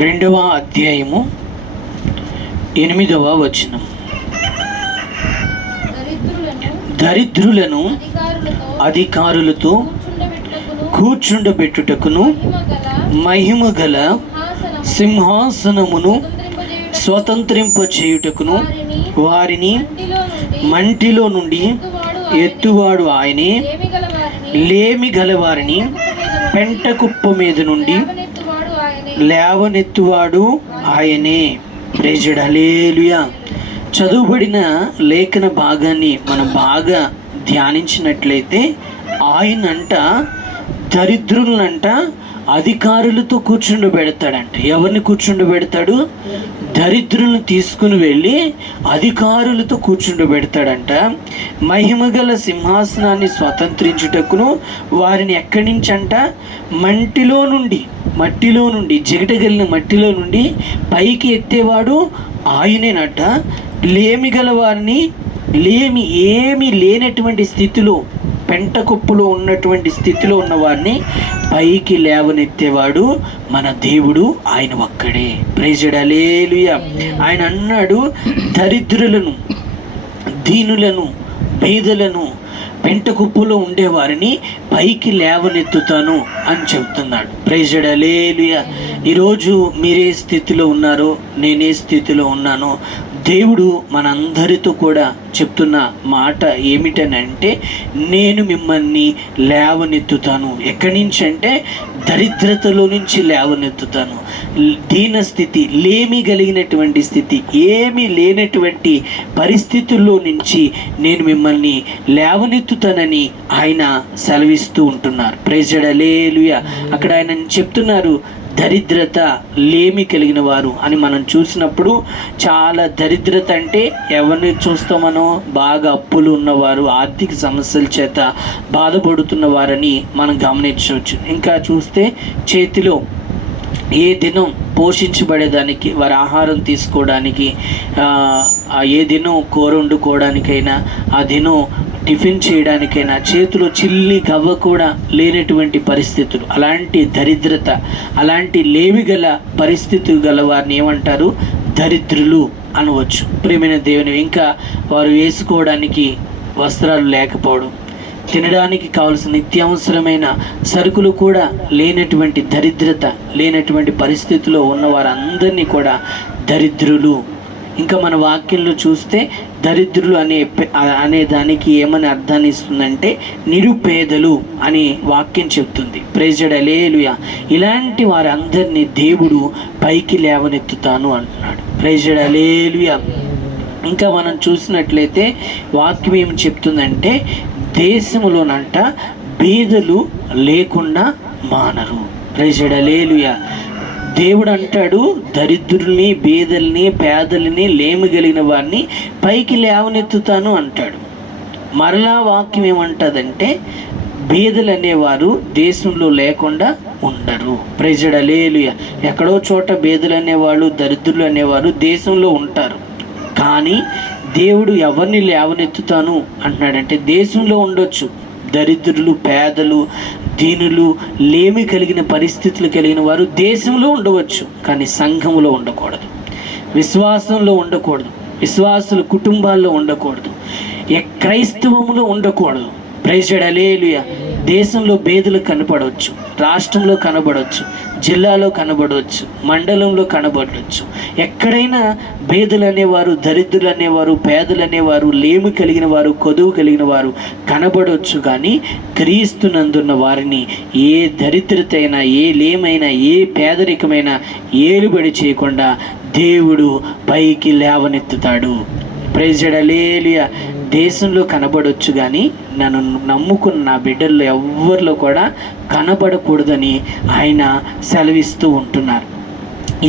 రెండవ అధ్యాయము 8వ వచనం. దరిద్రులను అధికారులతో కూర్చుండబెట్టుటకును మహిమ గల సింహాసనమును స్వతంత్రింపచేయుటకును వారిని మంటిలో నుండి ఎత్తువాడు ఆయనే. లేమి గలవారిని పెంట కుప్ప మీద నుండి లేవనెత్తువాడు ఆయనే. ప్రైజ్ హల్లెలూయా. చదువుబడిన లేఖన భాగాన్ని మనం బాగా ధ్యానించినట్లయితే ఆయనంట దరిద్రులంట అధికారులతో కూర్చుండబెడతాడంట. ఎవరిని కూర్చుండబెడతాడు? దరిద్రులను తీసుకుని వెళ్ళి అధికారులతో కూర్చుండబెడతాడంట. మహిమగల సింహాసనాన్ని స్వతంత్రించుటకును వారిని ఎక్కడి నుంచి అంట? మట్టిలో నుండి జిగటగలిన మట్టిలో నుండి పైకి ఎత్తేవాడు ఆయనేనట. లేమి గల వారిని, ఏమీ లేనటువంటి స్థితిలో, పెంట కుప్పలో ఉన్నటువంటి స్థితిలో ఉన్న వారిని పైకి లేవనెత్తేవాడు మన దేవుడు, ఆయన ఒక్కడే. ప్రైజ్ హల్లెలూయా. ఆయన అన్నాడు, దరిద్రులను, దీనులను, బీదలను, పెంట కుప్పలో ఉండేవారిని పైకి లేవనెత్తుతాను అని చెప్తున్నాడు. ప్రైజ్ హల్లెలూయా. ఈరోజు మీరే స్థితిలో ఉన్నారో, నేనే స్థితిలో ఉన్నానో, దేవుడు మనందరితో కూడా చెప్తున్న మాట ఏమిటనంటే, నేను మిమ్మల్ని లేవనెత్తుతాను. ఎక్కడి నుంచి అంటే దరిద్రతలో నుంచి లేవనెత్తుతాను. దీన స్థితి, లేమి కలిగినటువంటి స్థితి, ఏమీ లేనటువంటి పరిస్థితుల్లో నుంచి నేను మిమ్మల్ని లేవనెత్తుతానని ఆయన సెలవిస్తూ ఉంటున్నారు. ప్రైజ్ హల్లెలూయా. అక్కడ ఆయన చెప్తున్నారు, దరిద్రత, లేమి కలిగిన వారు అని మనం చూసినప్పుడు, చాలా దరిద్రత అంటే ఎవరిని చూస్తాం మనం? బాగా అప్పులు ఉన్నవారు, ఆర్థిక సమస్యల చేత బాధపడుతున్న వారని మనం గమనించవచ్చు. ఇంకా చూస్తే చేతిలో ఏ దినం పోషించబడేదానికి, వారి ఆహారం తీసుకోవడానికి, ఏ దినం కూర వండుకోవడానికైనా, ఆ దినం టిఫిన్ చేయడానికైనా చేతిలో చిల్లి గవ్వ కూడా లేనటువంటి పరిస్థితులు, అలాంటి దరిద్రత, అలాంటి లేమి గల పరిస్థితులు గల వారిని ఏమంటారు? దరిద్రులు అనవచ్చు. ప్రియమైన దేవుని, ఇంకా వారు వేసుకోవడానికి వస్త్రాలు లేకపోవడం, తినడానికి కావలసిన నిత్యావసరమైన సరుకులు కూడా లేనటువంటి దరిద్రత, లేనటువంటి పరిస్థితిలో ఉన్న వారందరినీ కూడా దరిద్రులు. ఇంకా మన వాక్యంలో చూస్తే దరిద్రులు అనే దానికి ఏమని అర్థాన్ని ఇస్తుందంటే నిరుపేదలు అని వాక్యం చెప్తుంది. ప్రైజ్ హల్లెలూయా. ఇలాంటి వారందరినీ దేవుడు పైకి లేవనెత్తుతాను అంటున్నాడు. ప్రైజ్ హల్లెలూయా. ఇంకా మనం చూసినట్లయితే వాక్యం ఏమి చెప్తుందంటే, దేశంలోనంట బీదలు లేకుండా మానరు. ప్రైజ్ హల్లెలూయా. దేవుడు అంటాడు, దరిద్రుల్ని, బీదల్ని, పేదల్ని, లేమి కలిగిన వారిని పైకి లేవనెత్తుతాను అంటాడు. మరలా వాక్యం ఏమంటుందంటే, బీదలు అనేవారు దేశంలో లేకుండా ఉండరు. ప్రైజ్ హల్లెలూయా. ఎక్కడో చోట బీదలు అనేవాళ్ళు, దరిద్రులు అనేవారు దేశంలో ఉంటారు. కానీ దేవుడు ఎవరిని లేవనెత్తుతాను అంటున్నాడంటే, దేశంలో ఉండొచ్చు దరిద్రులు, పేదలు, దీనులు, లేమి కలిగిన పరిస్థితులు కలిగిన వారు దేశంలో ఉండవచ్చు, కానీ సంఘంలో ఉండకూడదు, విశ్వాసంలో ఉండకూడదు, విశ్వాసుల కుటుంబాల్లో ఉండకూడదు, క్రైస్తవంలో ఉండకూడదు. ప్రైజ్ హల్లెలూయా. దేశంలో బేదలు కనపడవచ్చు, రాష్ట్రంలో కనబడవచ్చు, జిల్లాలో కనబడవచ్చు, మండలంలో కనబడవచ్చు. ఎక్కడైనా బేదలు అనేవారు, దరిద్రులు అనేవారు, పేదలు అనేవారు, లేమి కలిగిన వారు, కొదువు కలిగిన వారు కనబడవచ్చు. కానీ క్రీస్తునందున్న వారిని ఏ దరిద్రత అయినా, ఏ లేమైనా, ఏ పేదరికమైనా ఏలుబడి చేయకుండా దేవుడు పైకి లేవనెత్తుతాడు. ప్రైజ్ హల్లెలూయా. దేశంలో కనబడవచ్చు, కానీ నన్ను నమ్ముకున్న నా బిడ్డల్లో ఎవ్వరిలో కూడా కనబడకూడదని ఆయన సెలవిస్తూ ఉంటున్నారు.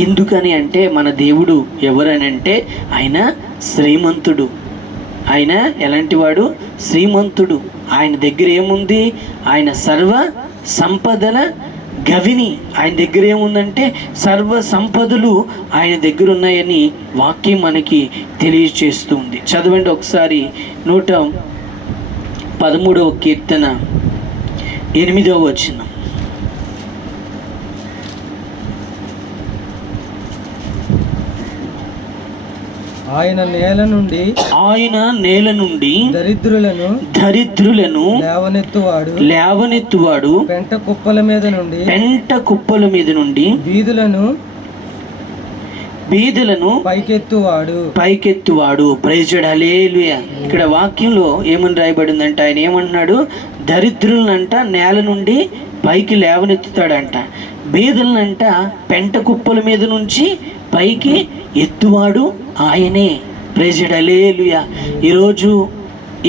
ఎందుకని అంటే, మన దేవుడు ఎవరనంటే ఆయన శ్రీమంతుడు. ఆయన ఎలాంటి వాడు? శ్రీమంతుడు. ఆయన దగ్గర ఏముంది? ఆయన సర్వ సంపదల గవిని. ఆయన దగ్గర ఏముందంటే సర్వ సంపదలు ఆయన దగ్గర ఉన్నాయని వాక్యం మనకి తెలియజేస్తుంది. చదవండి ఒకసారి 113వ కీర్తన 8వ వచనం. ఆయన నేల నుండి దరిద్రులను లేవనెత్తువాడు పెంట కుప్పల మీద నుండి బీదులను పైకెత్తువాడు. Praise the lord. హల్లెలూయా. ఇక్కడ వాక్యంలో ఏమని రాయబడిందంటే, ఆయన ఏమన్నాడు? దరిద్రులనంట నేల నుండి పైకి లేవనెత్తుతాడంట, బీదలనంట పెంట కుప్పల మీద నుంచి పైకి ఎత్తువాడు ఆయనే. Praise the lord. హల్లెలూయా. ఈరోజు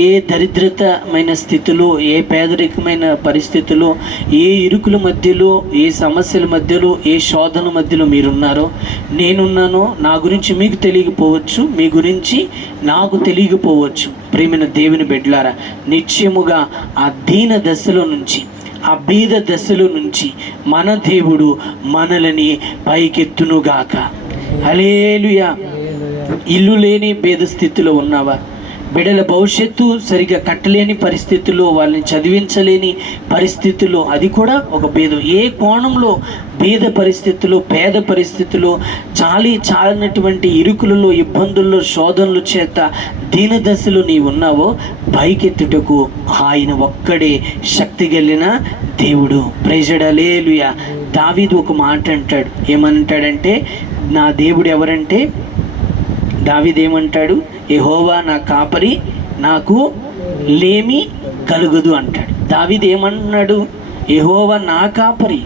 ఏ దరిద్రతమైన స్థితిలో, ఏ పేదరికమైన పరిస్థితుల్లో, ఏ ఇరుకుల మధ్యలో, ఏ సమస్యల మధ్యలో, ఏ శోధన మధ్యలో మీరున్నారో, నేనున్నానో, నా గురించి మీకు తెలియకపోవచ్చు, మీ గురించి నాకు తెలియకపోవచ్చు. ప్రియమైన దేవుని బిడ్డలారా, నిశ్చయముగా ఆ దీన దశలో నుంచి, ఆ బీద దశలో నుంచి మన దేవుడు మనలని పైకెత్తునుగాక. హల్లెలూయా. ఇల్లు లేని బీద స్థితిలో ఉన్నావా? బిడ్డల భవిష్యత్తు సరిగా కట్టలేని పరిస్థితుల్లో, వాళ్ళని చదివించలేని పరిస్థితుల్లో, అది కూడా ఒక భేదం. ఏ కోణంలో భేద పరిస్థితుల్లో, పేద పరిస్థితుల్లో, చాలినటువంటి ఇరుకులలో, ఇబ్బందుల్లో, శోధనల చేత దీనదశలో నీవు ఉన్నావో, పైకెత్తుటకు ఆయన ఒక్కడే శక్తి కలిగిన దేవుడు. Praise the lord. హల్లెలూయా. దావీదు ఒక మాట అంటాడు. ఏమంటాడంటే, నా దేవుడు ఎవరంటే, దావీదు ఏమంటాడు? యెహోవా నా కాపరి, నాకు లేమి కలుగదు అంటాడు. దావీదు ఏమన్నాడు? యెహోవా నా కాపరి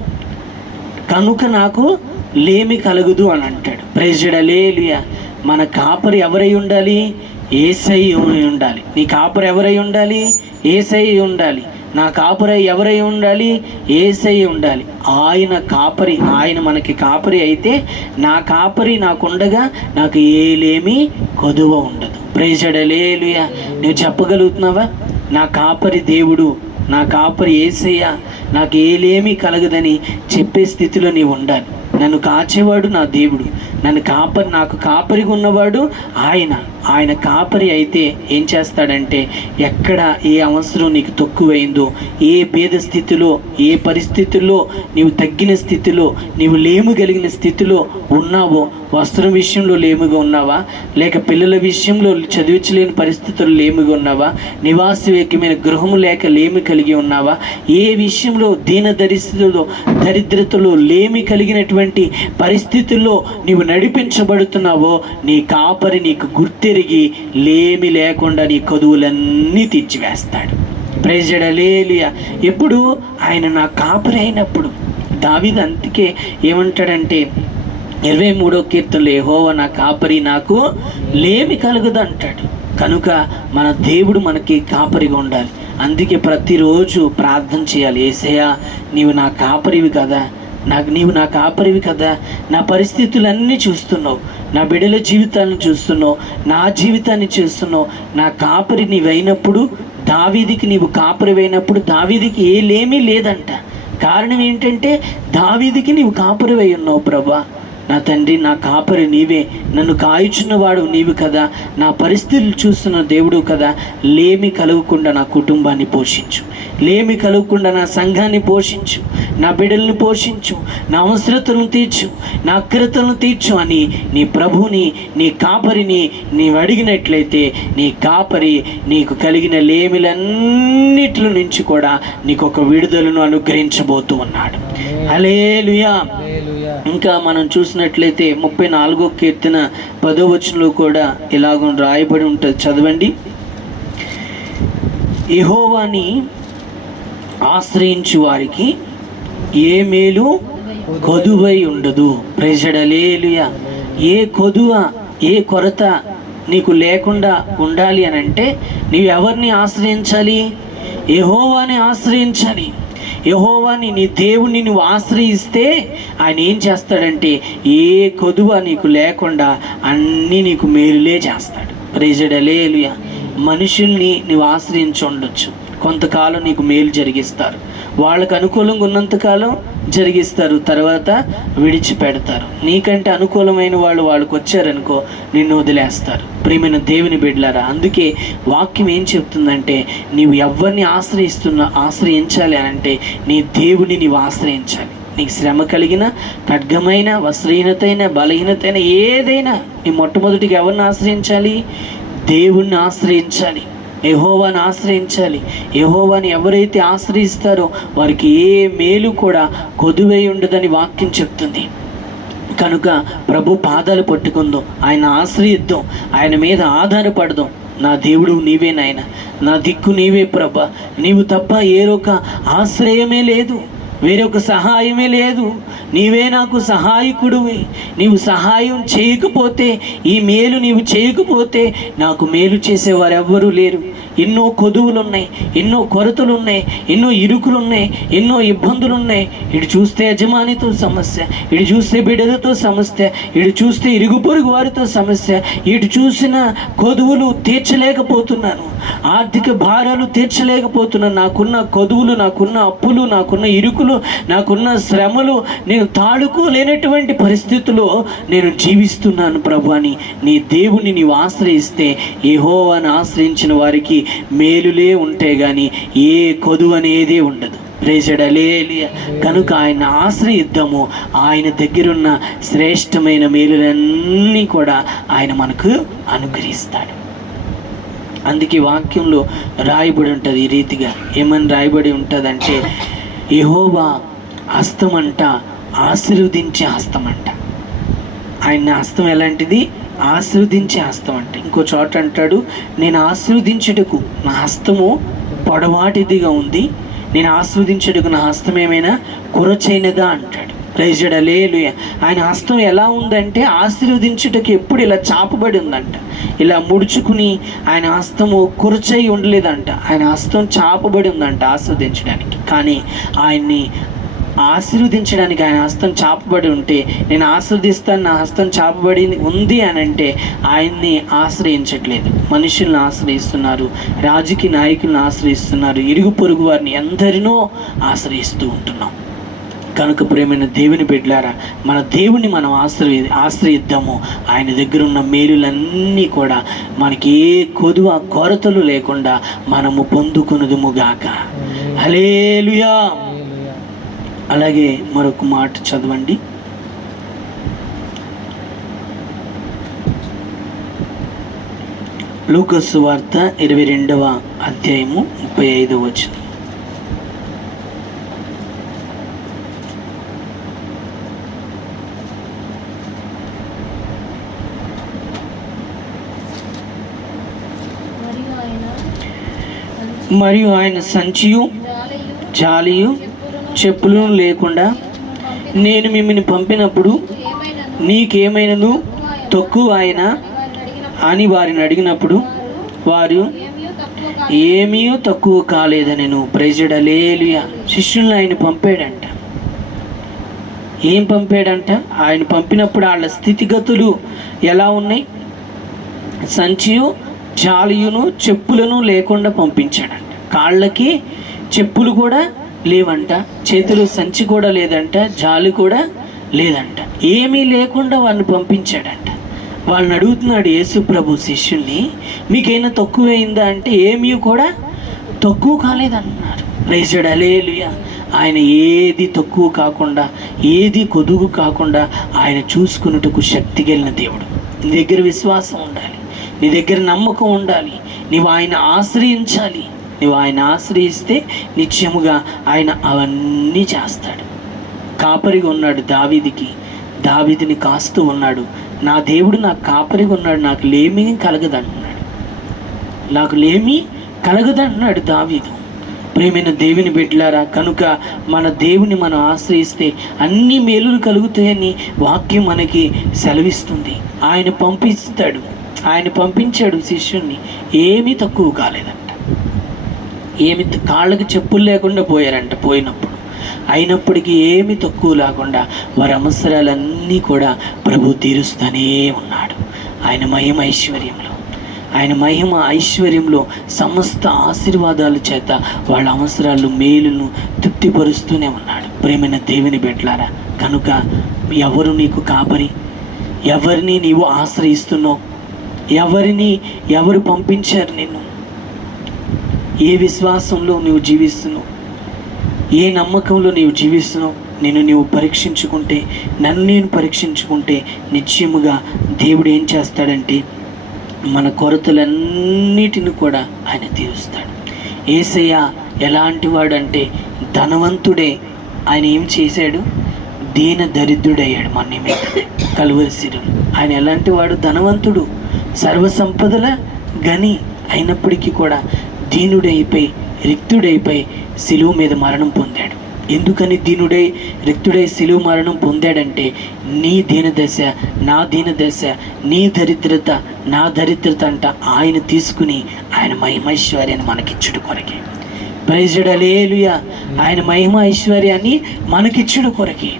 కనుక నాకు లేమి కలుగదు అని అంటాడు. Praise the lord. హల్లెలూయా. మన కాపరి ఎవరై ఉండాలి? యేసయ్య ఉండాలి. నీ కాపరి ఎవరై ఉండాలి? యేసయ్య ఉండాలి. నా కాపరి ఎవరై ఉండాలి? యేసయ్య ఉండాలి. ఆయన కాపరి, ఆయన మనకి కాపరి అయితే, నా కాపరి నాకుండగా నాకు ఏలేమి కొదువ ఉండదు. Praise the lord. హల్లెలూయా. నువ్వు చెప్పగలుగుతున్నావా? నా కాపరి దేవుడు, నా కాపరి యేసయ్య, నాకు ఏలేమి కలగదని చెప్పే స్థితిలో నీవు ఉండాలి. నన్ను కాచేవాడు నా దేవుడు, నాకు కాపరిగా ఉన్నవాడు ఆయన కాపరి అయితే ఏం చేస్తాడంటే, ఎక్కడ ఏ అవసరం నీకు తక్కువైందో, ఏ భేద స్థితిలో, ఏ పరిస్థితుల్లో నీవు తగ్గిన స్థితిలో, నీవు లేము కలిగిన స్థితిలో ఉన్నావో, వస్త్రం విషయంలో లేముగా ఉన్నావా, లేక పిల్లల విషయంలో చదివించలేని పరిస్థితుల్లో లేముగా ఉన్నావా, నివాసయోగ్యమైన గృహము లేక లేమి కలిగి ఉన్నావా, ఏ విషయంలో దరిద్రతలో లేమి కలిగినటువంటి పరిస్థితుల్లో నీవు నడిపించబడుతున్నావో, నీ కాపరి నీకు గుర్తెరిగి లేమి లేకుండా నీ కొదువులన్నీ తీర్చివేస్తాడు. Praise the lord. హల్లెలూయా. ఎప్పుడు? ఆయన నా కాపరి అయినప్పుడు. దావీదు అందుకే ఏమంటాడంటే 23వ కీర్తనలో, యెహోవా నా కాపరి, నాకు లేమి కలుగదు అంటాడు. కనుక మన దేవుడు మనకి కాపరిగా ఉండాలి. అందుకే ప్రతిరోజు ప్రార్థన చేయాలి. యేసయ్యా, నీవు నా కాపరివి కదా, నీవు నా కాపరివి కదా, నా పరిస్థితులన్నీ చూస్తున్నావు, నా బిడ్డల జీవితాలను చూస్తున్నావు, నా జీవితాన్ని చూస్తున్నావు. నా కాపరి నీవైనప్పుడు, దావీదికి నీవు కాపరి అయినప్పుడు, దావీదికి ఏ లేమీ లేదంట. కారణం ఏంటంటే, దావీదికి నీవు కాపరివై ఉన్నావు. ప్రభా, నా తండ్రి, నా కాపరి నీవే, నన్ను కాయుచున్నవాడు నీవు కదా, నా పరిస్థితులు చూస్తున్న దేవుడు కదా. లేమి కలగకుండా నా కుటుంబాన్ని పోషించు, లేమి కలగకుండా నా సంఘాన్ని పోషించు, నా బిడ్డలను పోషించు, నా అవసరతలను తీర్చు, నా అక్రతలను తీర్చు అని నీ ప్రభుని, నీ కాపరిని నీవు అడిగినట్లయితే, నీ కాపరి నీకు కలిగిన లేమిలన్నిటి నుంచి కూడా నీకు ఒక విడుదలను అనుగ్రహించబోతూ ఉన్నాడు. హల్లెలూయా. ఇంకా మనం చూసినట్లయితే 34వ కీర్తన 10వ వచనంలో కూడా ఇలాగ రాయబడి ఉంటుంది. చదవండి. యెహోవాని ఆశ్రయించు వారికి ఏ మేలు కొదువై ఉండదు. Praise the lord. హల్లెలూయా. ఏ కొదువ, ఏ కొరత నీకు లేకుండా ఉండాలి అని అంటే, నీవు ఎవరిని ఆశ్రయించాలి? యెహోవాని ఆశ్రయించాలి. యెహోవాని, నీ దేవుణ్ణి నువ్వు ఆశ్రయిస్తే ఆయన ఏం చేస్తాడంటే, ఏ కొదువ నీకు లేకుండా అన్నీ నీకు మేలులే చేస్తాడు. Praise the lord. హల్లెలూయా. మనుషుల్ని నువ్వు ఆశ్రయించి ఉండొచ్చు, కొంతకాలం నీకు మేలు జరిగిస్తారు, వాళ్ళకు అనుకూలంగా ఉన్నంతకాలం జరిగిస్తారు, తర్వాత విడిచిపెడతారు. నీకంటే అనుకూలమైన వాళ్ళకి వచ్చారనుకో, నిన్ను వదిలేస్తారు. ప్రియమైన దేవుని బిడ్డలారా, అందుకే వాక్యం ఏం చెప్తుందంటే, నీవు ఎవరిని ఆశ్రయించాలి అని అంటే, నీ దేవుని నీవు ఆశ్రయించాలి. నీకు శ్రమ కలిగిన, ఖడ్గమైన, వస్త్రహీనతైన, బలహీనతైన ఏదైనా నీ మొట్టమొదటిగా ఎవరిని ఆశ్రయించాలి? దేవుణ్ణి ఆశ్రయించాలి, యెహోవాని ఆశ్రయించాలి. యెహోవాని ఎవరైతే ఆశ్రయిస్తారో వారికి ఏ మేలు కూడా కొదువై ఉండదని వాక్యం చెప్తుంది. కనుక ప్రభు పాదాలు పట్టుకుందాం, ఆయన ఆశ్రయిద్దాం, ఆయన మీద ఆధారపడదాం. నా దేవుడు నీవే నాయన, నా దిక్కు నీవే ప్రభ, నీవు తప్ప వేరొక ఆశ్రయమే లేదు, వేరొక సహాయమే లేదు. నీవే నాకు సహాయకుడివి. నీవు సహాయం చేయకపోతే, ఈ మేలు నీవు చేయకపోతే నాకు మేలు చేసేవారు ఎవ్వరూ లేరు. ఎన్నో కొదువులు ఉన్నాయి, ఎన్నో కొరతలు ఉన్నాయి, ఎన్నో ఇరుకులు ఉన్నాయి, ఎన్నో ఇబ్బందులు ఉన్నాయి. ఇటు చూస్తే యజమానితో సమస్య, ఇటు చూస్తే బిడ్డలతో సమస్య, ఇటు చూస్తే ఇరుగు పొరుగు వారితో సమస్య, ఇటు చూసిన కొదువులు తీర్చలేకపోతున్నాను, ఆర్థిక భారాలు తీర్చలేకపోతున్నాను. నాకున్న కొదువులు, నాకున్న అప్పులు, నాకున్న ఇరుకులు, నాకున్న శ్రమలు నేను తాడుకోలేనటువంటి పరిస్థితుల్లో నేను జీవిస్తున్నాను ప్రభు అని నీ దేవుని నీవు ఆశ్రయిస్తే, యెహోవాను ఆశ్రయించిన వారికి మేలులే ఉంటే గాని ఏ కొదువు అనేది ఉండదు. ప్రేసడలేలియ. కనుక ఆయన ఆశ్రయిద్దాము. ఆయన దగ్గరున్న శ్రేష్టమైన మేలులన్నీ కూడా ఆయన మనకు అనుగ్రహిస్తాడు. అందుకే వాక్యంలో రాయబడి ఉంటుంది ఈ రీతిగా. ఏమని రాయబడి ఉంటుందంటే, యెహోవా హస్తమంట ఆశీర్వదించే హస్తమంట. ఆయన హస్తం ఎలాంటిది? ఆశీర్వదించే హస్తం అంట. ఇంకో చోట అంటాడు, నేను ఆశీర్వదించుటకు నా హస్తము పొడవాటిదిగా ఉంది, నేను ఆశీర్వదించుటకు నా హస్తం ఏమైనా కురచైనదా అంటాడు. ప్రైజ్డ్ హల్లెలూయా. ఆయన హస్తం ఎలా ఉందంటే ఆశీర్వదించుటకు ఎప్పుడు ఇలా చాపబడి ఉందంట, ఇలా ముడుచుకుని. ఆయన హస్తము కురచై ఉండలేదంట, ఆయన హస్తం చాపబడి ఉందంట ఆశీర్వదించడానికి. కానీ ఆయన్ని ఆశీర్వదించడానికి ఆయన హస్తం చాపబడి ఉంటే, నేను ఆశీర్వదిస్తాను, నా హస్తం చాపబడి ఉంది అని అంటే ఆయన్ని ఆశ్రయించట్లేదు. మనుషులను ఆశ్రయిస్తున్నారు, రాజకీయ నాయకులను ఆశ్రయిస్తున్నారు, ఇరుగు పొరుగు వారిని ఎందరినో ఆశ్రయిస్తూ ఉంటున్నాం. కనుక ప్రేమైన దేవుని బిడ్డలారా, మన దేవుని మనం ఆశ్రయిద్దాము. ఆయన దగ్గర ఉన్న మేలులన్నీ కూడా మనకి ఏ కొదువ కొరతలు లేకుండా మనము పొందుకొనుదుముగాక. హల్లెలూయా. అలాగే మరొక మాట చదవండి. లూకా సువార్త 22వ అధ్యాయము 35వ వచనం. మరియు ఆయన సంచియు జాలియు చెప్పులను లేకుండా నేను మిమ్మల్ని పంపినప్పుడు నీకేమైనను తక్కువ ఆయన అని వారిని అడిగినప్పుడు వారు ఏమీ తక్కువ కాలేదనెను. ప్రైజ్డ్ హల్లెలూయా. శిష్యులను ఆయన పంపాడంట. ఏం పంపాడంట? ఆయన పంపినప్పుడు వాళ్ళ స్థితిగతులు ఎలా ఉన్నాయి? సంచియు జాలియును చెప్పులను లేకుండా పంపించాడంట. కాళ్ళకి చెప్పులు కూడా లేవంట, చేతిలో సంచి కూడా లేదంట, జాలి కూడా లేదంట. ఏమీ లేకుండా వాళ్ళని పంపించాడంట. వాళ్ళని అడుగుతున్నాడు యేసు ప్రభు శిష్యుల్ని, మీకైనా తక్కువైందా అంటే ఏమీ కూడా తక్కువ కాలేదన్నారు. ప్రైజ్డ్ హల్లెలూయా. ఆయన ఏది తక్కువ కాకుండా, ఏది కొదువు కాకుండా ఆయన చూసుకున్నట్టుకు శక్తి కలిగిన దేవుడు. నీ దగ్గర విశ్వాసం ఉండాలి, నీ దగ్గర నమ్మకం ఉండాలి, నీవు ఆయన ఆశ్రయించాలి. నువ్వు ఆయన ఆశ్రయిస్తే నిత్యముగా ఆయన అవన్నీ చేస్తాడు. కాపరిగా ఉన్నాడు దావీదుకి, దావీదుని కాస్తూ ఉన్నాడు. నా దేవుడు నాకు కాపరిగా ఉన్నాడు, నాకు లేమీ కలగదంటున్నాడు, నాకు లేమీ కలగదంటున్నాడు దావీదు. ప్రేమైన దేవుని బిడ్డలారా, కనుక మన దేవుని మనం ఆశ్రయిస్తే అన్ని మేలులు కలుగుతాయని వాక్యం మనకి సెలవిస్తుంది. ఆయన పంపిస్తాడు, ఆయన పంపించాడు శిష్యుణ్ణి. ఏమీ తక్కువ కాలేదంట. ఏమి కాళ్ళకి చెప్పులు లేకుండా పోయారంట. పోయినప్పుడు అయినప్పటికీ ఏమి తక్కువ లేకుండా వారి అవసరాలన్నీ కూడా ప్రభు తీరుస్తూనే ఉన్నాడు. ఆయన మహిమ ఐశ్వర్యంలో, ఆయన మహిమ ఐశ్వర్యంలో సమస్త ఆశీర్వాదాల చేత వాళ్ళ అవసరాలు మేలును తృప్తిపరుస్తూనే ఉన్నాడు. ప్రేమైన దేవుని బిడ్డలారా, కనుక ఎవరు నీకు కాపరి? ఎవరిని నీవు ఆశ్రయిస్తున్నావు? ఎవరు పంపించారు నిన్ను? ఏ విశ్వాసంలో నువ్వు జీవిస్తున్నావు? ఏ నమ్మకంలో నీవు జీవిస్తున్నావు, నీవు పరీక్షించుకుంటే, నన్ను నేను పరీక్షించుకుంటే నిశ్చయముగా దేవుడు ఏం చేస్తాడంటే మన కొరతలన్నిటిని కూడా ఆయన తీరుస్తాడు. యేసయ్య ఎలాంటి వాడంటే ధనవంతుడే, ఆయన ఏం చేశాడు, దీన దరిద్రుడయ్యాడు మన నిమిత్తం కలువరి శిలువలో. ఆయన ఎలాంటి వాడు, ధనవంతుడు, సర్వసంపదల గని అయినప్పటికీ కూడా దీనుడైపోయి రిక్తుడైపోయి శిలువ మీద మరణం పొందాడు. ఎందుకని దీనుడై రిక్తుడై శిలువ మరణం పొందాడంటే నీ దీనదశ నా దీనదశ, నీ దరిద్రత నా దరిద్రత అంట ఆయన తీసుకుని ఆయన మహిమ ఐశ్వర్యాన్ని మనకిచ్చుడు కొరకే. ప్రైజ్ హల్లెలూయా. ఆయన మహిమ ఐశ్వర్యాన్ని మనకిచ్చుడు కొరకే.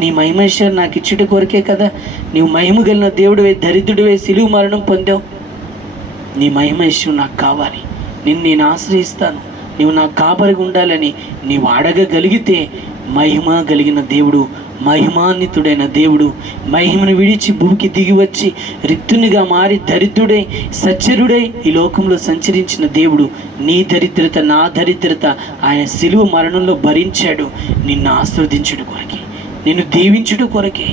నీ మహిమ ఐశ్వర్యం నాకు ఇచ్చుడు కొరకే కదా నీవు మహిమ కలిగిన దేవుడివే దరిద్రుడివే శిలువ మరణం పొందావు. నీ మహిమ ఐశ్వర్యం నాకు కావాలి, నేను ఆశ్రయిస్తాను, నీవు నాకు కాపరిగా ఉండాలని నీవు అడగగలిగితే మహిమ కలిగిన దేవుడు, మహిమాన్వితుడైన దేవుడు, మహిమను విడిచి భూమికి దిగి వచ్చి రిక్తునిగా మారి దరిద్రుడై సచ్చరుడై ఈ లోకంలో సంచరించిన దేవుడు నీ దరిద్రత నా దరిద్రత ఆయన శిలువ మరణంలో భరించాడు. నిన్ను ఆస్వాదించుడు కొరకే, నిన్ను దీవించుడు కొరకే,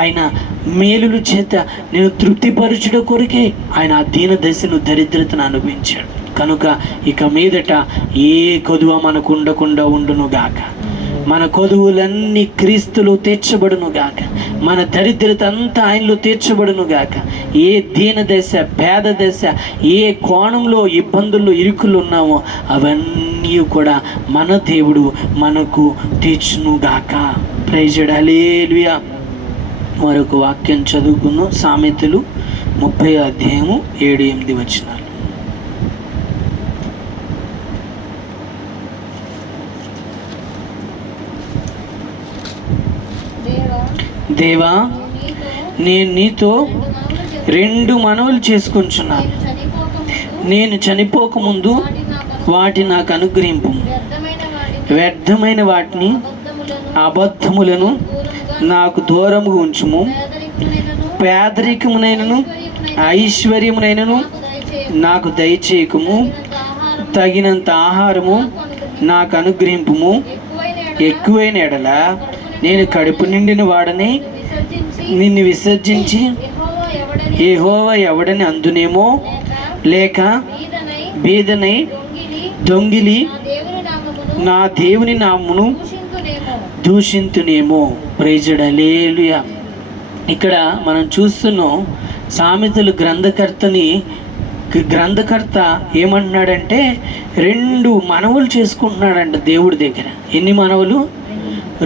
ఆయన మేలుల చేత నేను తృప్తిపరచుడు కొరకే ఆయన ఆ దీన దశను దరిద్రతను అనుభవించాడు. కనుక ఇక మీదట ఏ కొదువ మనకు ఉండకుండా ఉండునుగాక, మన కొదువులన్నీ క్రీస్తులో తీర్చబడునుగాక, మన దరిద్రత అంతా ఆయనలో తీర్చబడునుగాక. ఏ దీన దశ పేద దశ ఏ కోణంలో ఇబ్బందుల్లో ఇరుకులు ఉన్నామో అవన్నీ కూడా మన దేవుడు మనకు తీర్చునుగాక. ప్రైజ్ హల్లెలూయా. మరొక వాక్యం చదువుకుందాం. సామెతలు 30:7-8 దేవా, నేను నీతో 2 మనవులు చేసుకుంటున్నాను. నేను చనిపోకముందు వాటి నాకు అనుగ్రహింపు. వ్యర్థమైన వాటిని అబద్ధములను నాకు దూరముగా ఉంచుము. పేదరికమునైనను ఐశ్వర్యమునైనను నాకు దయచేయకుము. తగినంత ఆహారము నాకు అనుగ్రహింపుము. ఎక్కువైన ఎడల నేను కడుపు నిండిన వాడని నిన్ను విసర్జించి యెహోవా ఎవడని అందునేమో, లేక బీదనై దొంగిలి నా దేవుని నామమును దూషింతునేమో. ప్రైజ్ హల్లెలూయా. ఇక్కడ మనం చూస్తున్నాం సామెతలు గ్రంథకర్త ఏమంటున్నాడంటే 2 మనవులు చేసుకుంటున్నాడంట దేవుడి దగ్గర. ఎన్ని మనవులు?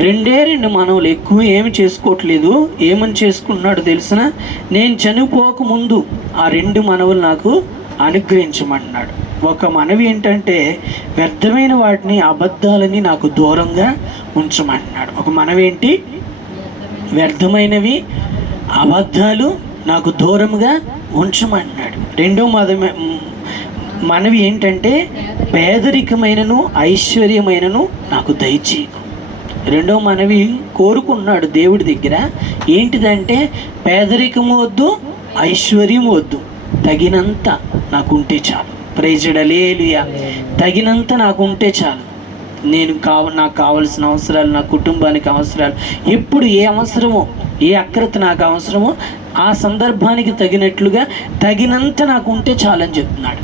2 మనవులు, ఎక్కువ ఏమి చేసుకోవట్లేదు. ఏమని చేసుకుంటున్నాడు తెలిసిన, నేను చనిపోకముందు ఆ 2 మనవులు నాకు అనుగ్రహించమంటున్నాడు. ఒక మనవి ఏంటంటే వ్యర్థమైన వాటిని అబద్ధాలని నాకు దూరంగా ఉంచమంటున్నాడు. ఒక మనవి ఏంటి? వ్యర్థమైనవి అబద్ధాలు నాకు దూరంగా ఉంచమంటున్నాడు. రెండో మనవి ఏంటంటే పేదరికమైనను ఐశ్వర్యమైనను నాకు దయచేయకు. రెండో మనవి కోరుకున్నాడు దేవుడి దగ్గర. ఏంటిదంటే పేదరికము వద్దు, ఐశ్వర్యం వద్దు, తగినంత నాకుంటే చాలు. ప్రైజ్ హల్లెలూయా. తగినంత నాకుంటే చాలు. నాకు కావలసిన అవసరాలు, నా కుటుంబానికి అవసరాలు, ఎప్పుడు ఏ అవసరమో ఏ అక్రత నాకు అవసరమో ఆ సందర్భానికి తగినట్లుగా తగినంత నాకు ఉంటే చాలని చెప్తున్నాడు.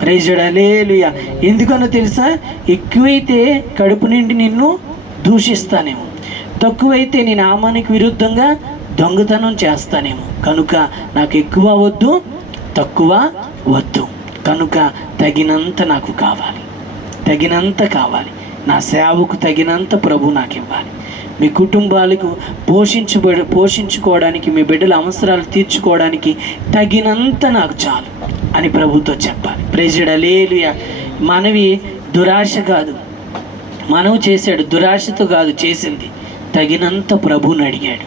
ప్రైజ్ హల్లెలూయా. ఎందుకనో తెలుసా? ఎక్కువైతే కడుపు నిండి నిన్ను దూషిస్తానేమో, తక్కువైతే నీ నామానికి విరుద్ధంగా దొంగతనం చేస్తానేమో. కనుక నాకు ఎక్కువ వద్దు, తక్కువ వద్దు. కనుక తగినంత నాకు కావాలి, తగినంత కావాలి. నా సేవకు తగినంత ప్రభు నాకు ఇవ్వాలి. మీ కుటుంబాలకు పోషించుకోవడానికి, మీ బిడ్డల అవసరాలు తీర్చుకోవడానికి తగినంత నాకు చాలు అని ప్రభుతో చెప్పాలి. ప్రైజ్ హల్లెలూయా. మనవి దురాశ కాదు, మనవి చేశాడు, దురాశతో కాదు చేసింది. తగినంత ప్రభువుని అడిగాడు.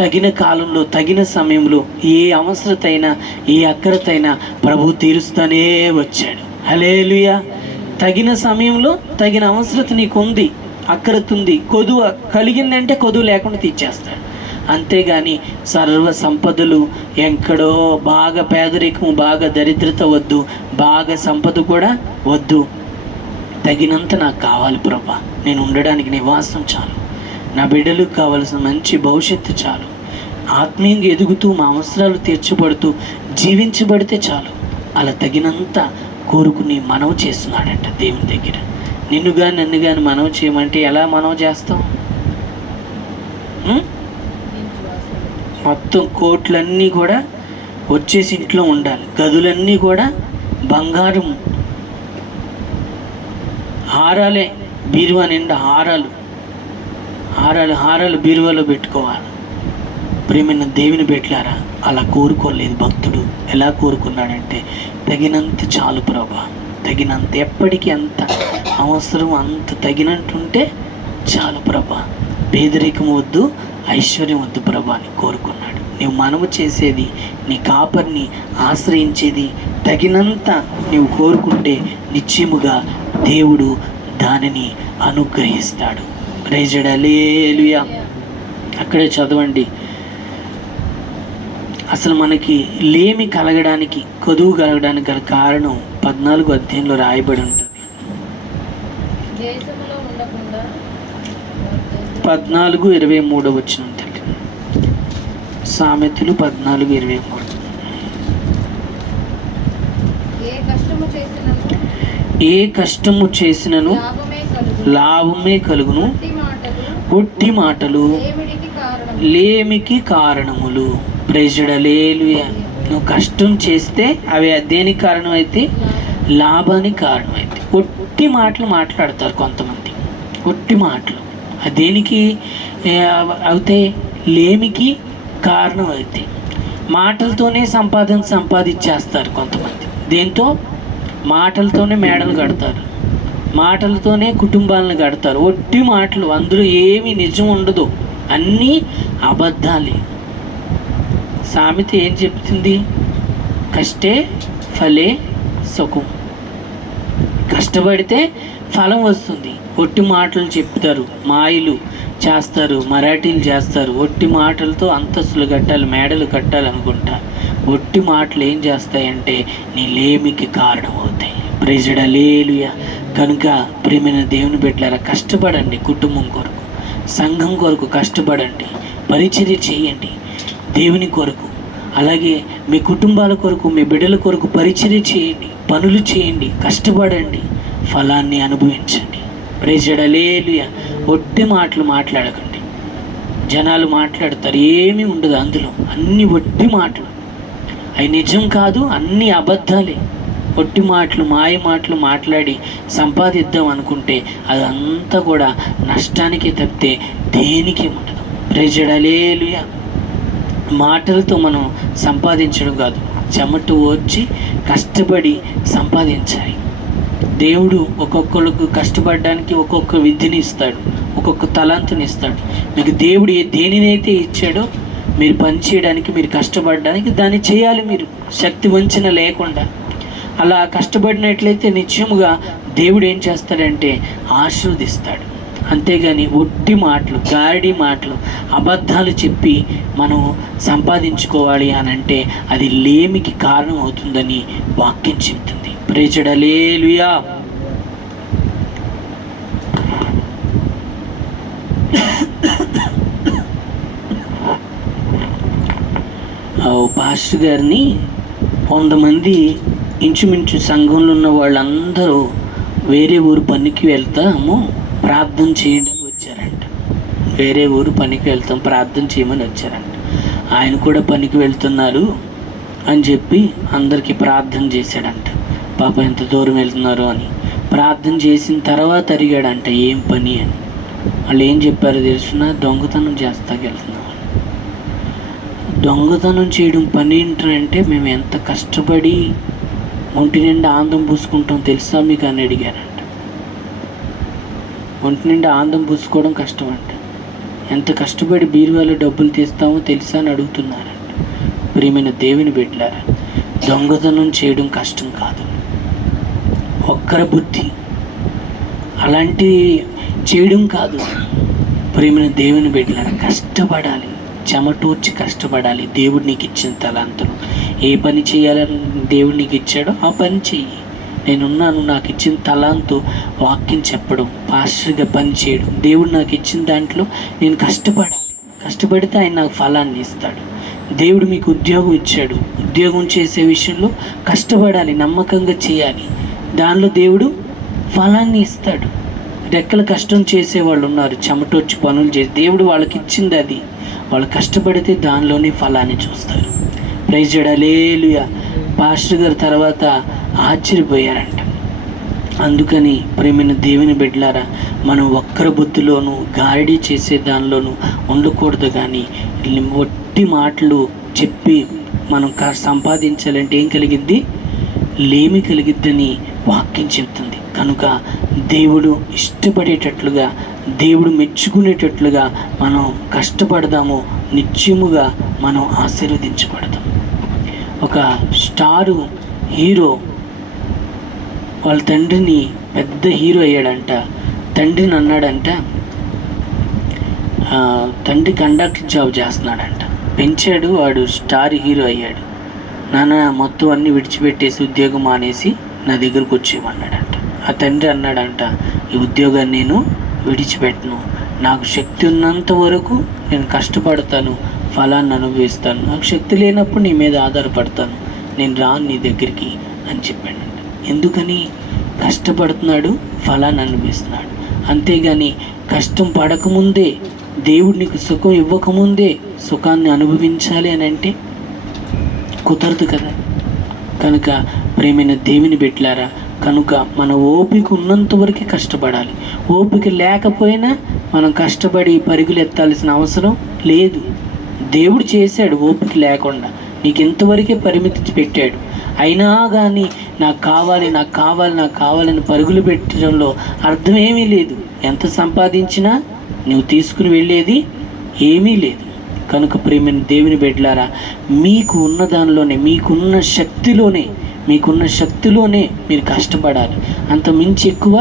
తగిన కాలంలో తగిన సమయంలో ఏ అవసరతైనా ఏ అక్కరతైనా ప్రభు తీరుస్తూనే వచ్చాడు. హల్లెలూయా. తగిన సమయంలో తగిన అవసరత నీకు ఉంది, అక్కరత ఉంది, కొదువ కలిగిందంటే కొదువు లేకుండా తీర్చేస్తాడు. అంతేగాని సర్వ సంపదలు ఎక్కడో బాగా పేదరికము బాగా దరిద్రత వద్దు, బాగా సంపద కూడా వద్దు. తగినంత నాకు కావాలి ప్రభా. నేను ఉండడానికి నివాసం చాలు, నా బిడ్డలకు కావలసిన మంచి భవిష్యత్తు చాలు, ఆత్మీయంగా ఎదుగుతూ మా అవసరాలు తీర్చబడుతూ జీవించబడితే చాలు. అలా తగినంత కోరుకుని మనవి చేస్తున్నాడంట దేవుని దగ్గర. నిన్ను కానీ నన్ను కానీ మనవి చేయమంటే ఎలా మనవి చేస్తాం? మొత్తం కోట్లన్నీ కూడా వచ్చేసి ఇంట్లో ఉండాలి, గదులన్నీ కూడా బంగారం, హారాలే, బీరువా నిండా హారాలు హారాలు హారాలు బీరువాలో పెట్టుకోవాలి. ప్రేమైన దేవుని బిడ్డలారా, అలా కోరుకోలేదు భక్తుడు. ఎలా కోరుకున్నాడంటే తగినంత చాలు ప్రభా, తగినంత, ఎప్పటికీ ఎంత అవసరం అంత తగినట్టుంటే చాలు ప్రభా. పేదరికం వద్దు, ఐశ్వర్యం వద్దు ప్రభా అని కోరుకున్నాడు. నీవు మనము చేసేది, నీ కాపరిని ఆశ్రయించేది తగినంత నీవు కోరుకుంటే నిశ్చయముగా దేవుడు దానిని అనుగ్రహిస్తాడు. ప్రైజ్ ది లార్డ్, హల్లెలూయా. అక్కడే చదవండి. అసలు మనకి లేమి కలగడానికి, కొదువు కలగడానికి గల కారణం 14వ అధ్యాయంలో రాయబడి ఉంటుంది. 14:23 వచ్చిన ఉంటుంది. సామెతలు 14:23. ఏ కష్టము చేసినను లాభమే కలుగును, ఒట్టి మాటలు లేమికి కారణములు. Praise the lord, hallelujah. నువ్వు కష్టం చేస్తే అవి దేనికి కారణం అయితే? లాభానికి కారణం అయితే. ఒట్టి మాటలు మాట్లాడతారు కొంతమంది, ఒట్టి మాటలు దేనికి అవుతాయి? లేమికి కారణం అయితే. మాటలతోనే సంపాదించేస్తారు కొంతమంది. దేంతో? మాటలతోనే మేడలు కడతారు, మాటలతోనే కుటుంబాలను కడతారు. ఒట్టి మాటలు, అందులో ఏమీ నిజం ఉండదు, అన్నీ అబద్ధాలే. సామెత ఏం చెప్తుంది? కష్టే ఫలే సుఖం. కష్టపడితే ఫలం వస్తుంది. ఒట్టి మాటలు చెప్తారు, మాయలు చేస్తారు, మరాఠీలు చేస్తారు. ఒట్టి మాటలతో అంతస్తులు కట్టాలి, మేడలు కట్టాలనుకుంటారు. ఒట్టి మాటలు ఏం చేస్తాయంటే నీ లేమికి కారణం అవుతాయి. ప్రైజ్ ది లార్డ్, హల్లెలూయా. కనుక ప్రియమైన దేవుని బిడ్డలారా, కష్టపడండి. కుటుంబం కొరకు, సంఘం కొరకు కష్టపడండి, పరిచర్య చేయండి దేవుని కొరకు. అలాగే మీ కుటుంబాల కొరకు, మీ బిడ్డల కొరకు పరిచర్య చేయండి, పనులు చేయండి, కష్టపడండి, ఫలాన్ని అనుభవించండి. ప్రైజ్ ది లార్డ్, హల్లెలూయా. ఒట్టి మాటలు మాట్లాడకండి. జనాలు మాట్లాడతారు, ఏమీ ఉండదు అందులో, అన్ని ఒట్టి మాటలు, అవి నిజం కాదు, అన్ని అబద్ధాలే. ఒట్టి మాటలు, మాయ మాటలు మాట్లాడి సంపాదిద్దాం అనుకుంటే అదంతా కూడా నష్టానికి తప్పితే దేనికి ఉండదు. ప్రైజ్ ది లార్డ్, హల్లెలూయా. మాటలతో మనం సంపాదించడం కాదు, చెమట వచ్చి కష్టపడి సంపాదించాలి. దేవుడు ఒక్కొక్కరికి కష్టపడడానికి ఒక్కొక్క విద్యని ఇస్తాడు, ఒక్కొక్క తలాంతుని ఇస్తాడు. మీకు దేవుడు దేనినైతే ఇచ్చాడో మీరు పని చేయడానికి, మీరు కష్టపడడానికి దాన్ని చేయాలి. మీరు శక్తి వంచన లేకుండా అలా కష్టపడినట్లయితే నిశ్చయముగా దేవుడు ఏం చేస్తాడంటే ఆశీర్వదిస్తాడు. అంతేగాని ఒట్టి మాటలు, గారడి మాటలు, అబద్ధాలు చెప్పి మనం సంపాదించుకోవాలి అని అంటే అది లేమికి కారణం అవుతుందని వాక్యం చెబుతుంది. Praise the lord, hallelujah. Pastor గారిని 100 మంది ఇంచుమించు సంఘంలో ఉన్న వాళ్ళందరూ వేరే ఊరు పనికి వెళ్తాము ప్రార్థన చేయండి అని వచ్చారంట. వేరే ఊరు పనికి వెళ్తాం ప్రార్థన చేయమని వచ్చారంట. ఆయన కూడా పనికి వెళ్తున్నారు అని చెప్పి అందరికీ ప్రార్థన చేశాడంట. పాప ఎంత దూరం వెళ్తున్నారు అని ప్రార్థన చేసిన తర్వాత అడిగాడంట ఏం పని అని. వాళ్ళు ఏం చెప్పారో తెలుసునా? దొంగతనం చేస్తాకి వెళ్తున్నాం. దొంగతనం చేయడం పని ఏంటంటే మేము ఎంత కష్టపడి ఒంటి నిండా ఆనందం పూసుకుంటాం తెలుసా మీకు అని అడిగారంట. ఒంటి నిండా ఆనందం పూసుకోవడం కష్టం అంట. ఎంత కష్టపడి బీరువాలో డబ్బులు తీస్తామో తెలుసా అని అడుగుతున్నారంట. ప్రియమైన దేవుని బిడ్డలారా, దొంగతనం చేయడం కష్టం కాదు, ఒక్కర బుద్ధి అలాంటి చేయడం కాదు. ప్రియమైన దేవుని బిడ్డలారా, కష్టపడాలి, చెమటూర్చి కష్టపడాలి. దేవుడు నీకు ఇచ్చిన తలాంతులు ఏ పని చేయాలని దేవుడు నీకు ఇచ్చాడో ఆ పని చెయ్యి. నేనున్నాను, నాకు ఇచ్చిన తలాంతు వాక్యం చెప్పడం, పాస్టర్గా పనిచేయడం, దేవుడు నాకు ఇచ్చిన దాంట్లో నేను కష్టపడితే ఆయన నాకు ఫలాన్ని ఇస్తాడు. దేవుడు మీకు ఉద్యోగం ఇచ్చాడు, ఉద్యోగం చేసే విషయంలో కష్టపడాలి, నమ్మకంగా చేయాలి, దానిలో దేవుడు ఫలాన్ని ఇస్తాడు. రెక్కల కష్టం చేసేవాళ్ళు ఉన్నారు, చెమటొచ్చి పనులు చేసి, దేవుడు వాళ్ళకి ఇచ్చింది అది, వాళ్ళు కష్టపడితే దానిలోనే ఫలాన్ని చూస్తారు. ప్రైజ్ హల్లెలూయా. పాస్టర్ గారు తర్వాత ఆశ్చర్యపోయారంట. అందుకని ప్రేమైన దేవుని బిడ్డలారా, మనం ఒక్కరి బుద్ధిలోనూ గారడీ చేసే దానిలోనూ ఉండకూడదు. కానీ ఒట్టి మాటలు చెప్పి మనం సంపాదించాలంటే ఏం కలిగిద్ది? లేమి కలిగిద్దని వాక్యం చెప్తుంది. కనుక దేవుడు ఇష్టపడేటట్లుగా, దేవుడు మెచ్చుకునేటట్లుగా మనం కష్టపడదాము, నిత్యముగా మనం ఆశీర్వదించబడదాం. ఒక స్టారు హీరో వాళ్ళ తండ్రిని, పెద్ద హీరో అయ్యాడంట. తండ్రిని అన్నాడంట, తండ్రి కండక్టర్ జాబ్ చేస్తున్నాడంట, పెంచాడు, వాడు స్టార్ హీరో అయ్యాడు. నాన్న మొత్తం అన్నీ విడిచిపెట్టేసి ఉద్యోగం మానేసి నా దగ్గరకు వచ్చేయమన్నాడంట. ఆ తండ్రి అన్నాడంట, ఈ ఉద్యోగాన్ని నేను విడిచిపెట్టను, నాకు శక్తి ఉన్నంత వరకు నేను కష్టపడతాను, ఫలాన్ని అనుభవిస్తాను, నాకు శక్తి లేనప్పుడు నీ మీద ఆధారపడతాను, నేను రాను నీ దగ్గరికి అని చెప్పాడంట. ఎందుకని? కష్టపడుతున్నాడు, ఫలాన్ని అనుభవిస్తున్నాడు. అంతేగాని కష్టం పడకముందే, దేవుడు నీకు సుఖం ఇవ్వకముందే సుఖాన్ని అనుభవించాలి అని అంటే కుదరదు కదా. కనుక ప్రేమైన దేవుని బిడ్డలారా, కనుక మన ఓపిక ఉన్నంత వరకే కష్టపడాలి. ఓపిక లేకపోయినా మనం కష్టపడి పరుగులు ఎత్తాల్సిన అవసరం లేదు. దేవుడు చేశాడు ఓపిక లేకుండా, నీకు ఇంతవరకే పరిమితి పెట్టాడు. అయినా కానీ నాకు కావాలని పరుగులు పెట్టడంలో అర్థమేమీ లేదు. ఎంత సంపాదించినా నువ్వు తీసుకుని వెళ్ళేది ఏమీ లేదు. కనుక ప్రేమైన దేవుని బిడ్డలారా, మీకు ఉన్న దానిలోనే, మీకున్న శక్తిలోనే మీరు కష్టపడాలి. అంత మించి ఎక్కువ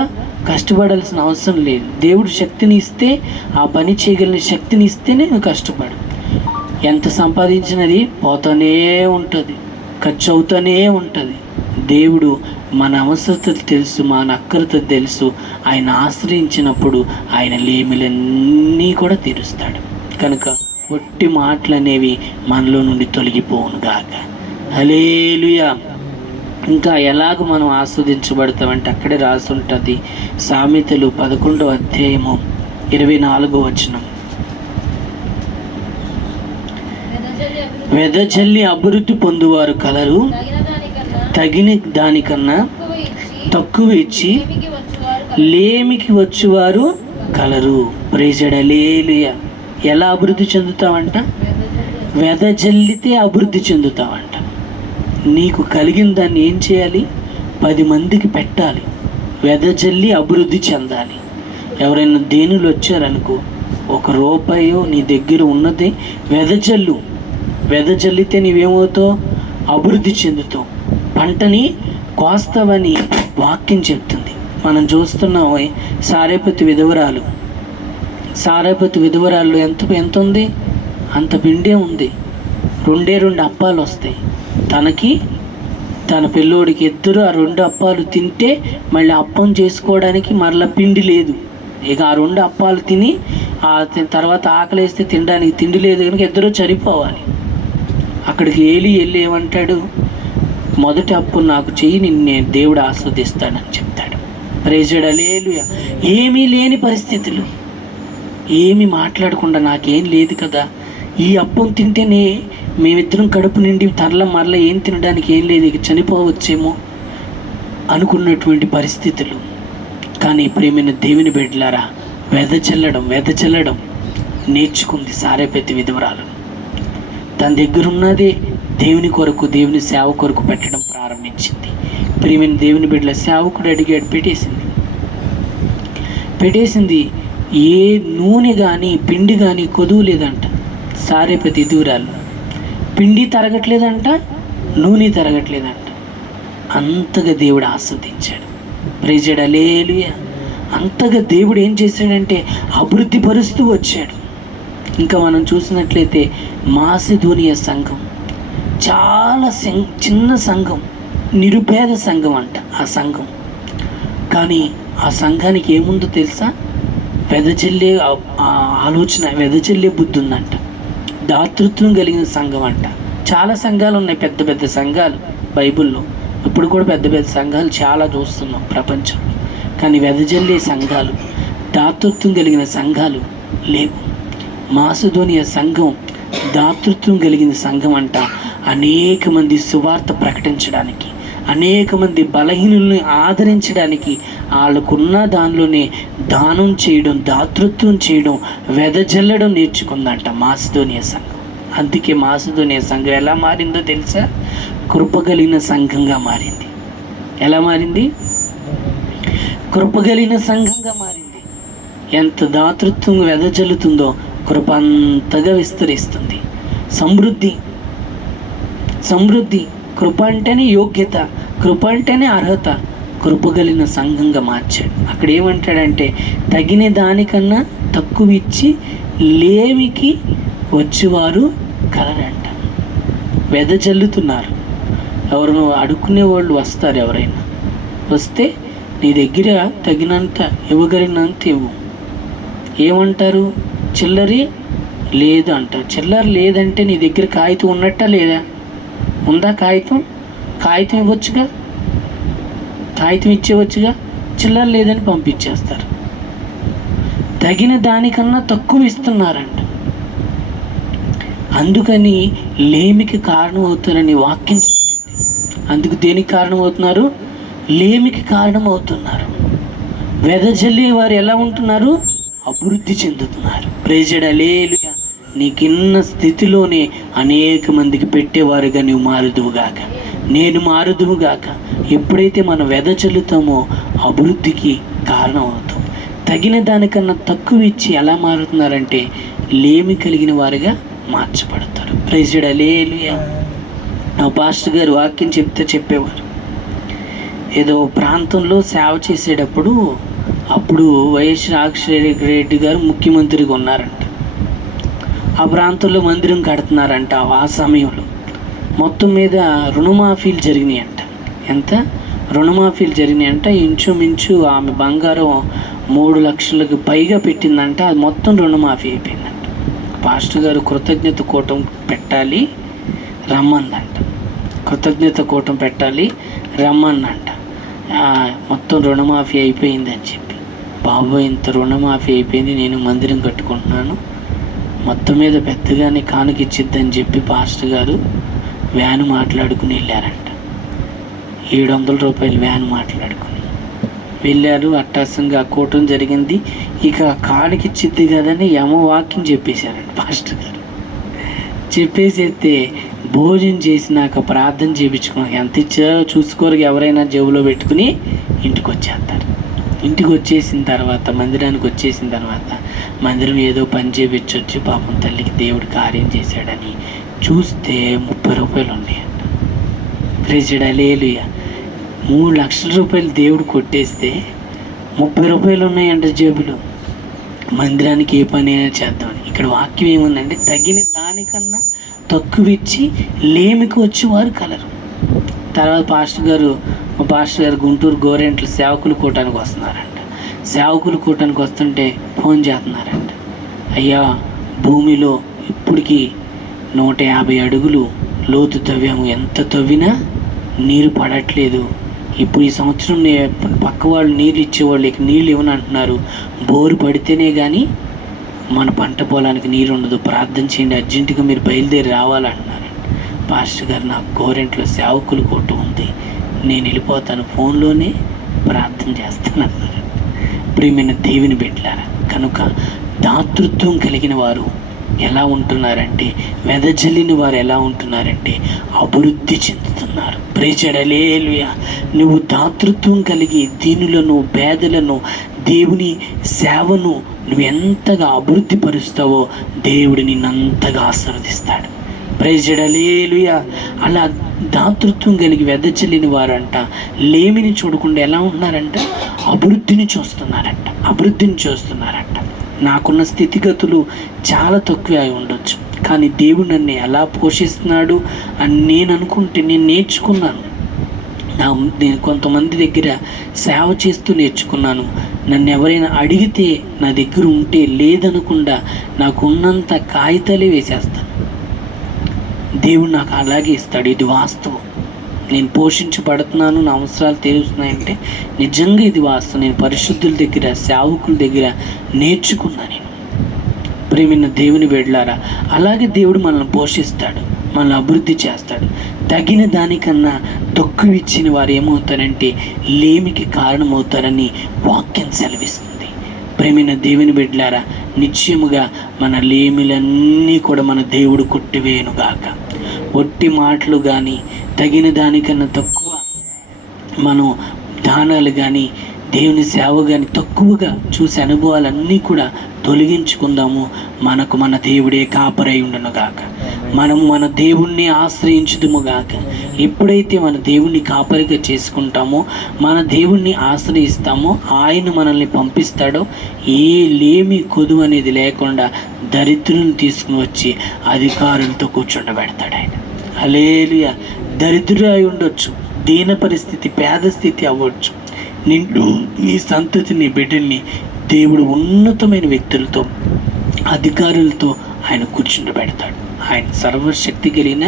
కష్టపడాల్సిన అవసరం లేదు. దేవుడు శక్తిని ఇస్తే, ఆ పని చేయగలిగిన శక్తిని ఇస్తేనే నువ్వు కష్టపడు. ఎంత సంపాదించినది పోతూనే ఉంటుంది, ఖర్చు అవుతూనే ఉంటుంది. దేవుడు మన అవసరతలు తెలుసు, మన అక్కరత తెలుసు. ఆయన ఆశ్రయించినప్పుడు ఆయన లేమిలన్నీ కూడా తీరుస్తాడు. కనుక ఒట్టి మాటలు అనేవి మనలో నుండి తొలగిపోవును గాక. హల్లెలూయా. ఇంకా ఎలాగ మనం ఆస్వాదించబడతామంటే అక్కడే రాసి ఉంటుంది. సామెతలు 11వ అధ్యాయము 24వ వచనం. వెదజల్లి అభివృద్ధి పొందువారు కలరు, తగిన దానికన్నా తక్కువ ఇచ్చి లేమికి వచ్చేవారు కలరు. ప్రైజ్ హల్లెలూయా. ఎలా అభివృద్ధి చెందుతావంట? వెదజల్లితే అభివృద్ధి చెందుతావంట. నీకు కలిగిన దాన్ని ఏం చేయాలి? 10 మందికి పెట్టాలి. వెదజల్లి అభివృద్ధి చెందాలి. ఎవరైనా దేనులు వచ్చారనుకో, ₹1 నీ దగ్గర ఉన్నది వెదజల్లితే నీవేమవుతావు? అభివృద్ధి చెందుతావు, పంటని కోస్తావని వాక్యం చెప్తుంది. మనం చూస్తున్నాం, సారేపతి విధవరాలు ఎంత ఉంది? అంత పిండే ఉంది. 2 అప్పాలు వస్తాయి తనకి, తన పిల్లోడికి. ఇద్దరు ఆ 2 అప్పాలు తింటే మళ్ళీ అప్పం చేసుకోవడానికి మరలా పిండి లేదు. ఇక ఆ 2 అప్పాలు తిని ఆ తర్వాత ఆకలేస్తే తినడానికి తిండి లేదు కనుక ఇద్దరు చనిపోవాలి. అక్కడికి వెళ్ళి ఏమంటాడు? మొదటి అప్పు నాకు చెయ్యి, నిన్నే దేవుడు ఆస్వాదిస్తాడని చెప్తాడు. ప్రైజ్ హల్లెలూయా. ఏమీ లేని పరిస్థితులు, ఏమి మాట్లాడకుండా, నాకేం లేదు కదా, ఈ అప్పం తింటేనే మేమిద్దరం కడుపు నిండి మరలా ఏం తినడానికి ఏం లేదు, ఇక చనిపోవచ్చేమో అనుకున్నటువంటి పరిస్థితులు. కానీ ప్రేమైన దేవుని బిడ్డలారా, వెదచల్లడం నేర్చుకుంది సారేపతి విధవరాలు. తన దగ్గర ఉన్నదే దేవుని కొరకు, దేవుని సేవ కొరకు పెట్టడం ప్రారంభించింది. ప్రియమైన దేవుని బిడ్డల, సేవకుడు అడిగాడు, పెట్టేసింది. ఏ నూనె కానీ పిండి కానీ కొదువు లేదంట. సారేపతి విధవరాలు పిండి తరగట్లేదంట, నూనె తరగట్లేదంట. అంతగా దేవుడు ఆస్వాదించాడు. ప్రైజ్ హల్లెలూయా. అంతగా దేవుడు ఏం చేశాడంటే అభివృద్ధి పరుస్తూ వచ్చాడు. ఇంకా మనం చూసినట్లయితే మాసిదోనియా సంఘం చాలా చిన్న సంఘం, నిరుపేద సంఘం అంట ఆ సంఘం. కానీ ఆ సంఘానికి ఏముందో తెలుసా? వెదజల్లే ఆలోచన, వెదజల్లే బుద్ధి ఉందంట. దాతృత్వం కలిగిన సంఘం అంట. చాలా సంఘాలు ఉన్నాయి, పెద్ద పెద్ద సంఘాలు బైబిల్లో. ఇప్పుడు కూడా పెద్ద పెద్ద సంఘాలు చాలా చూస్తున్నాం ప్రపంచంలో. కానీ వెదజల్లే సంఘాలు, దాతృత్వం కలిగిన సంఘాలు లేవు. మాసిదోనియా సంఘం దాతృత్వం కలిగిన సంఘం అంట. అనేక మంది సువార్త ప్రకటించడానికి, అనేక మంది బలహీనుల్ని ఆదరించడానికి వాళ్ళకున్న దానిలోనే దానం చేయడం, దాతృత్వం చేయడం, వెదజల్లడం నేర్చుకుందంట మాసిదోనియా సంఘం. అందుకే మాసిదోనియా సంఘం ఎలా మారిందో తెలుసా? కృపగలిగిన సంఘంగా మారింది. ఎలా మారింది? కృపగలిగిన సంఘంగా మారింది. ఎంత దాతృత్వం వెదజల్లుతుందో కృప అంతగా విస్తరిస్తుంది. సమృద్ధి, సమృద్ధి. కృప అంటేనే యోగ్యత, కృప అంటేనే అర్హత. కృపగలిగిన సంఘంగా మార్చాడు. అక్కడ ఏమంటాడంటే, తగిన దానికన్నా తక్కువ ఇచ్చి లేమికి వచ్చేవారు కలరంట. వెదజల్లుతున్నారు. ఎవరు అడుక్కునే వాళ్ళు వస్తారు, ఎవరైనా వస్తే నీ దగ్గర తగినంత ఇవ్వగలిగినంత ఇవ్వు. ఏమంటారు? చిల్లరి లేదు అంటారు. చిల్లర లేదంటే నీ దగ్గర కాగితం ఉన్నట్టా లేదా? ఉందా కాగితం? కాగితం ఇవ్వచ్చుగా, కాగితం ఇచ్చేవచ్చుగా. చిల్లర లేదని పంపించేస్తారు. తగిన దానికన్నా తక్కువ ఇస్తున్నారంట. అందుకని లేమికి కారణం అవుతారని వాక్యం చెప్తుంది. అందుకు దేనికి కారణం అవుతున్నారు? లేమికి కారణం అవుతున్నారు. వెదజల్లి వారు ఎలా ఉంటున్నారు? అభివృద్ధి చెందుతున్నారు. ప్రైజ్ హల్లెలూయా. నీకిన్న స్థితిలోనే అనేక మందికి పెట్టేవారుగా నువ్వు మారుదువుగాక, నేను మారుదువుగాక. ఎప్పుడైతే మనం వెదజల్లుతామో అభివృద్ధికి కారణం అవుతాం. తగిన దానికన్నా తక్కువ ఇచ్చి ఎలా మారుతున్నారంటే లేమి కలిగిన వారుగా మార్చబడతారు. ప్రైజ్ హల్లెలూయా. నా పాస్టర్ గారు వాక్యం చెప్పేవారు. ఏదో ప్రాంతంలో సేవ చేసేటప్పుడు అప్పుడు వైఎస్ రాజశేఖర రెడ్డి గారు ముఖ్యమంత్రిగా ఉన్నారంట. ఆ ప్రాంతంలో మందిరం కడుతున్నారంట. ఆ సమయంలో మొత్తం మీద రుణమాఫీలు జరిగినాయి అంట. ఎంత రుణమాఫీలు జరిగినాయి అంట? ఇంచుమించు ఆమె బంగారం 3 లక్షలకు పైగా పెట్టిందంట. అది మొత్తం రుణమాఫీ అయిపోయిందంట. పాస్టర్ గారు కృతజ్ఞత కూటం పెట్టాలి రమ్మందంట. కృతజ్ఞత కూటం పెట్టాలి రమ్మందంట. మొత్తం రుణమాఫీ అయిపోయిందని చెప్పి, బాబోయ్ ఇంత రుణమాఫీ అయిపోయింది, నేను మందిరం కట్టుకుంటున్నాను, మొత్తం మీద పెద్దగానే కానుకిచ్చిద్దని చెప్పి పాస్టర్ గారు వ్యాన్ మాట్లాడుకుని వెళ్ళారంట. 700 రూపాయలు వ్యాన్ మాట్లాడుకుని వెళ్ళారు. అట్టాసంగా కూటం జరిగింది. ఇక కానుకిచ్చిద్ది కదని వాక్యం చెప్పేశారంట పాస్టర్ గారు. చెప్పేసేస్తే భోజనం చేసినాక ప్రార్థన చేయించుకున్నాక ఎంత ఇచ్చారో చూసుకోరు. ఎవరైనా జేబులో పెట్టుకుని ఇంటికి వచ్చేస్తారు. ఇంటికి వచ్చేసిన తర్వాత, మందిరానికి వచ్చేసిన తర్వాత మందిరం ఏదో పని చేయించొచ్చి పాపం తల్లికి దేవుడు కార్యం చేశాడని చూస్తే 30 రూపాయలు ఉన్నాయంట. ప్రైజ్ హల్లెలూయా. 3 లక్షల రూపాయలు దేవుడు కొట్టేస్తే 30 రూపాయలు ఉన్నాయంట జేబులో. మందిరానికి ఏ పని అయినా చేద్దామని. ఇక్కడ వాక్యం ఏముందంటే, తగిన దానికన్నా తక్కువ ఇచ్చి లేమికి వచ్చేవారు కలరు. తర్వాత మా పాస్టర్ గారు గుంటూరు గోరెంట్ల సేవకులు కూటానికి వస్తున్నారంట. సేవకులు కూటానికి వస్తుంటే ఫోన్ చేస్తున్నారంట. అయ్యా, భూమిలో ఇప్పటికి 150 అడుగులు లోతు తవ్వాము, ఎంత తవ్వినా నీరు పడట్లేదు. ఇప్పుడు ఈ సంవత్సరం పక్క వాళ్ళు నీళ్ళు ఇచ్చేవాళ్ళు ఇక నీళ్ళు ఇవ్వనంటున్నారు. బోరు పడితేనే కానీ మన పంట పొలానికి నీరు ఉండదు, ప్రార్థన చేయండి, అర్జెంటుగా మీరు బయలుదేరి రావాలంటున్నారు. పాస్టర్ గారు, నాకు గోరెంట్లో సేవకులు కూటం ఉంది, నేను వెళ్ళిపోతాను, ఫోన్లోనే ప్రార్థన చేస్తాను అన్నారు. ప్రియమైన దేవుని బిడ్డలారా, కనుక దాతృత్వం కలిగిన వారు ఎలా ఉంటున్నారంటే, వెదజల్లిన వారు ఎలా ఉంటున్నారంటే అభివృద్ధి చెందుతున్నారు. ప్రైజ్ హల్లెలూయా. నువ్వు దాతృత్వం కలిగి దీనులను, పేదలను, దేవుని సేవను నువ్వు ఎంతగా అభివృద్ధి పరుస్తావో దేవుడు నిన్నంతగా ఆశీర్వదిస్తాడు. ప్రైజ్ హల్లెలూయా. అలా దాతృత్వం కలిగి వెదజల్లిన వారంట లేమిని చూడకుండా ఎలా ఉంటున్నారంట? అభివృద్ధిని చూస్తున్నారంట. నాకున్న స్థితిగతులు చాలా తక్కువ అయి ఉండొచ్చు, కానీ దేవుడు నన్ను ఎలా పోషిస్తున్నాడు అని నేను అనుకుంటే, నేను నేర్చుకున్నాను. నేను కొంతమంది దగ్గర సేవ చేస్తూ నేర్చుకున్నాను. నన్ను ఎవరైనా అడిగితే నా దగ్గర ఉంటే లేదనకుండా నాకు ఉన్నంత కాగితాలే వేసేస్తాను. దేవుడు నాకు అలాగే ఇస్తాడు. ఇది వాస్తవం. నేను పోషించబడుతున్నాను, నా అవసరాలు తీరుస్తున్నాయంటే నిజంగా ఇది వాస్తవం. నేను పరిశుద్ధుల దగ్గర, సేవకుల దగ్గర నేర్చుకున్నా. నేను ప్రేమిన దేవుని బిడ్డలారా, అలాగే దేవుడు మనల్ని పోషిస్తాడు, మనల్ని అభివృద్ధి చేస్తాడు. తగిన దానికన్నా తక్కువ ఇచ్చిన వారు ఏమవుతారంటే లేమికి కారణమవుతారని వాక్యం సెలవిస్తుంది. ప్రేమిన దేవుని బిడ్డలారా, నిశ్చయముగా మన లేమిలన్నీ కూడా మన దేవుడు కొట్టివేయునుగాక. ఒట్టి మాటలు కానీ, తగిన దానికన్నా తక్కువ మనం దానాలు కానీ, దేవుని సేవ కానీ తక్కువగా చూసే అనుభవాలన్నీ కూడా తొలగించుకుందాము. మనకు మన దేవుడే కాపరై ఉండును గాక. మనము మన దేవుణ్ణి ఆశ్రయించుదుము గాక. ఎప్పుడైతే మన దేవుణ్ణి కాపరిగా చేసుకుంటామో, మన దేవుణ్ణి ఆశ్రయిస్తామో, ఆయన మనల్ని పంపిస్తాడో ఏ లేమి కొదువు అనేది లేకుండా దరిద్రులను తీసుకుని వచ్చి అధికారులతో కూర్చుండబెడతాడు ఆయన. హల్లెలూయా. దరిద్రుడు అయి ఉండొచ్చు, దీన పరిస్థితి, పేద స్థితి అవ్వచ్చు. నిన్ను, నీ సంతతి, నీ బిడ్డల్ని దేవుడు ఉన్నతమైన వ్యక్తులతో, అధికారులతో ఆయన కూర్చుండబెడతాడు. ఆయన సర్వశక్తి కలిగిన